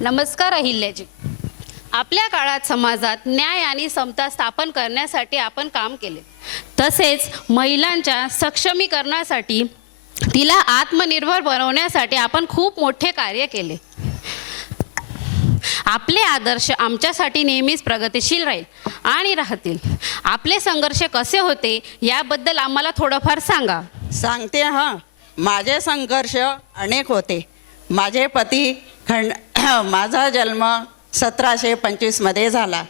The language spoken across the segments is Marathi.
नमस्कार अहिल्याजी. आपल्या काळात समाजात न्याय आणि समता स्थापन करण्यासाठी आपण काम केले. तसेच महिलांच्या सक्षमीकरणासाठी, तिला आत्मनिर्भर बनवण्यासाठी आपण खूप मोठे कार्य केले. आपले आदर्श आमच्यासाठी नेहमीच प्रगतिशील राहील आणि राहतील. आपले संघर्ष कसे होते याबद्दल आम्हाला थोडंफार सांगा. सांगते हां. माझे संघर्ष अनेक होते. माझे पती माझा जन्म 1725मध्ये झाला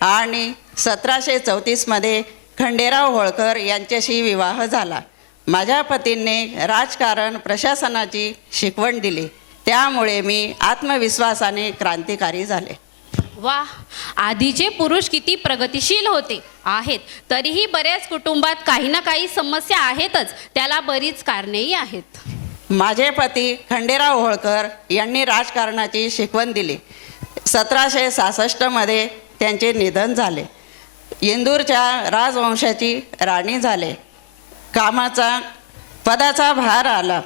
आणि 1734मध्ये खंडेराव होळकर यांच्याशी विवाह झाला. माझ्या पतींनी राजकारण प्रशासनाची शिकवण दिली, त्यामुळे मी आत्मविश्वासाने क्रांतिकारी झाले. वा, आधीचे पुरुष किती प्रगतिशील होते आहेत. तरीही बऱ्याच कुटुंबात काही ना काही समस्या आहेतच. त्याला बरीच कारणेही आहेत. माझे पती खंडेराव होळकर यांनी राजकारणाची शिकवण दिली. 1766मध्ये त्यांचे निधन झाले. इंदूरच्या राजवंशाची राणी झाले. पदाचा भार आला.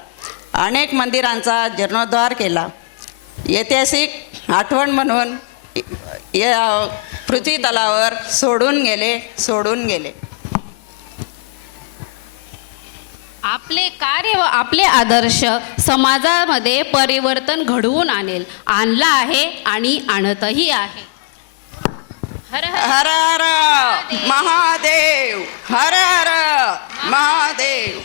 अनेक मंदिरांचा जीर्णोद्धार केला. ऐतिहासिक आठवण म्हणून या पृथ्वी तलावर सोडून गेले. आपले कार्य व आपले आदर्श समाजामध्ये परिवर्तन घडवून आणला आहे आणि आणतही आहे. हर हर हर महादेव, हर हर महादेव.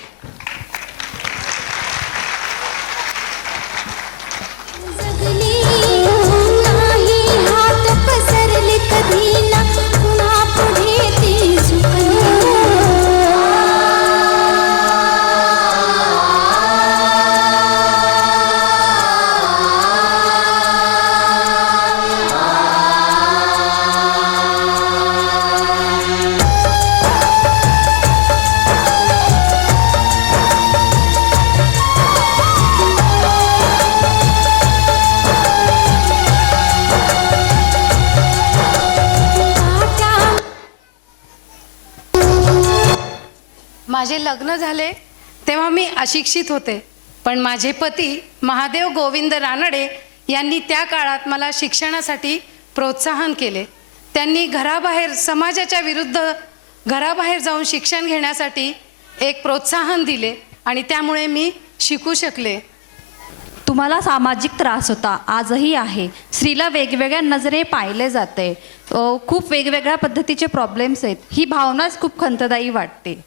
माझे लग्न झाले तेव्हा मी अशिक्षित होते, पण माझे पती महादेव गोविंद रानडे यांनी त्या काळात मला शिक्षणासाठी प्रोत्साहन केले. त्यांनी घराबाहेर समाजाच्या विरुद्ध घराबाहेर जाऊन शिक्षण घेण्यासाठी एक प्रोत्साहन दिले आणि त्यामुळे मी शिकू शकले. तुम्हाला सामाजिक त्रास होता, आजही आहे. स्त्रीला वेगवेगळ्या नजरे पाहिले जाते. खूप वेगवेगळ्या पद्धतीचे प्रॉब्लेम्स आहेत. ही भावनाच खूप खंतदायी वाटते.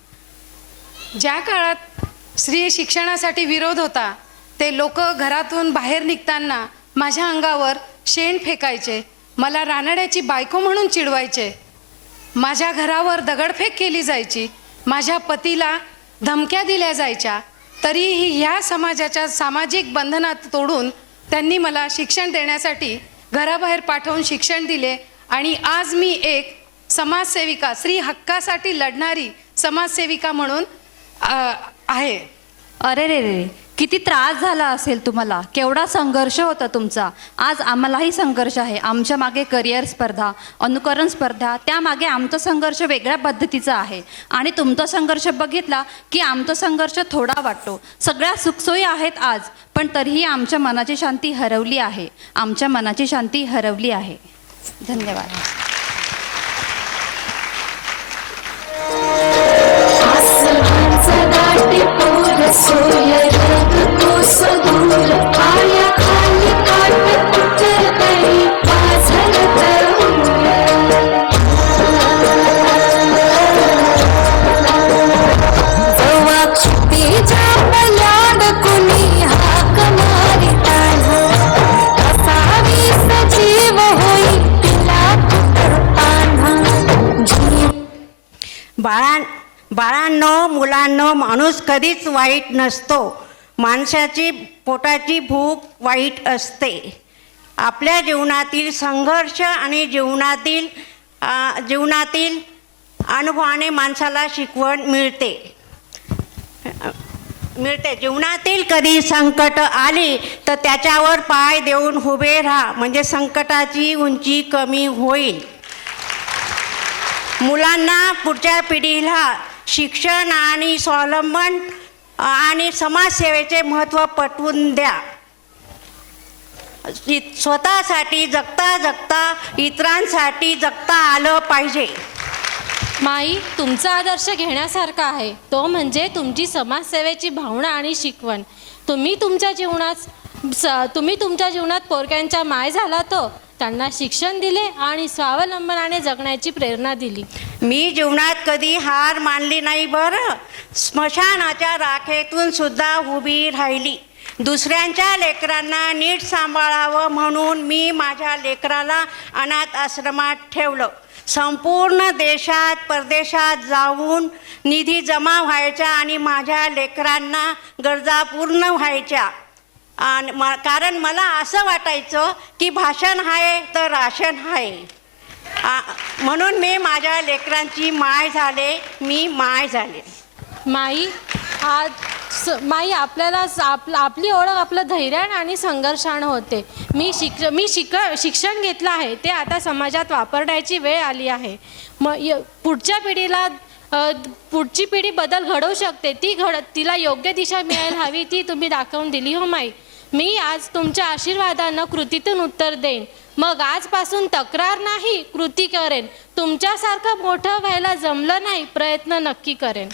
ज्या काळात स्त्री शिक्षणासाठी विरोध होता, ते लोक घरातून बाहेर निघताना माझ्या अंगावर शेण फेकायचे, मला रानड्याची बायको म्हणून चिडवायचे, माझ्या घरावर दगडफेक केली जायची, माझ्या पतीला धमक्या दिल्या जायच्या. तरीही ह्या समाजाच्या सामाजिक बंधनात तोडून त्यांनी मला शिक्षण देण्यासाठी घराबाहेर पाठवून शिक्षण दिले. आणि आज मी एक समाजसेविका, स्त्री हक्कासाठी लढणारी समाजसेविका म्हणून आहे. अरे रे रे, किती त्रास झाला असेल तुम्हाला. केवढा संघर्ष होता तुमचा. आज आम्हालाही संघर्ष आहे. आमच्या मागे करिअर स्पर्धा, अनुकरण स्पर्धा, त्यामागे आमचा संघर्ष वेगळ्या पद्धतीचा आहे. आणि तुमचा संघर्ष बघितला की आमचा संघर्ष थोडा वाटतो. सगळ्या सुखसोयी आहेत आज, पण तरीही आमच्या मनाची शांती हरवली आहे. आमच्या मनाची शांती हरवली आहे. धन्यवाद. बाळांनो, मुलांनो, माणूस कधीच वाईट नसतो. माणसाची पोटाची भूक वाईट असते. आपल्या जीवनातील संघर्ष आणि जीवनातील अनुभवाने माणसाला शिकवण मिळते. जीवनातील कधी संकट आली तर त्याच्यावर पाय देऊन उभे राहा, म्हणजे संकटाची उंची कमी होईल. मुलांना, पुढच्या पिढीला शिक्षण आणि स्वावलंबन आणि समाजसेवेचे महत्त्व पटवून द्या. स्वतःसाठी जगता जगता इतरांसाठी जगता आलं पाहिजे. माई, तुमचा आदर्श घेण्यासारखा आहे. तो म्हणजे तुमची समाजसेवेची भावना आणि शिकवण. तुम्ही तुमच्या जीवनात पोरक्यांच्या माय झाला, तो त्यांना शिक्षण दिले आणि स्वावलंबनाने जगण्याची प्रेरणा दिली. मी जीवनात कधी हार मानली नाही बरं. स्मशानाच्या राखेतून सुद्धा उभी राहिली. दुसऱ्यांच्या लेकरांना नीट सांभाळावं म्हणून मी माझ्या लेकराला अनाथ आश्रमात ठेवलं. संपूर्ण देशात परदेशात जाऊन निधी जमा व्हायचा आणि माझ्या लेकरांना गरजा पूर्ण व्हायच्या. आणि कारण मला असं वाटायचं की भाषण आहे तर राशन आहे. म्हणून मी माझ्या लेकरांची माय झाले. मी माय झाले. माई, माई, आपल्याला आपली ओळख आपलं धैर्यानं आणि संघर्षानं होते. शिक्षण घेतलं आहे, ते आता समाजात वापरण्याची वेळ आली आहे. पुढची पिढी बदल घडवू शकते. तिला योग्य दिशा मिळायला हवी, ती तुम्ही दाखवून दिली हो माई. मी आज तुमच्या आशीर्वादानं कृतीतून उत्तर देईन. मग आजपासून तक्रार नाही, कृती करेन. तुमच्यासारखं मोठं व्हायला जमलं नाही, प्रयत्न नक्की करेन.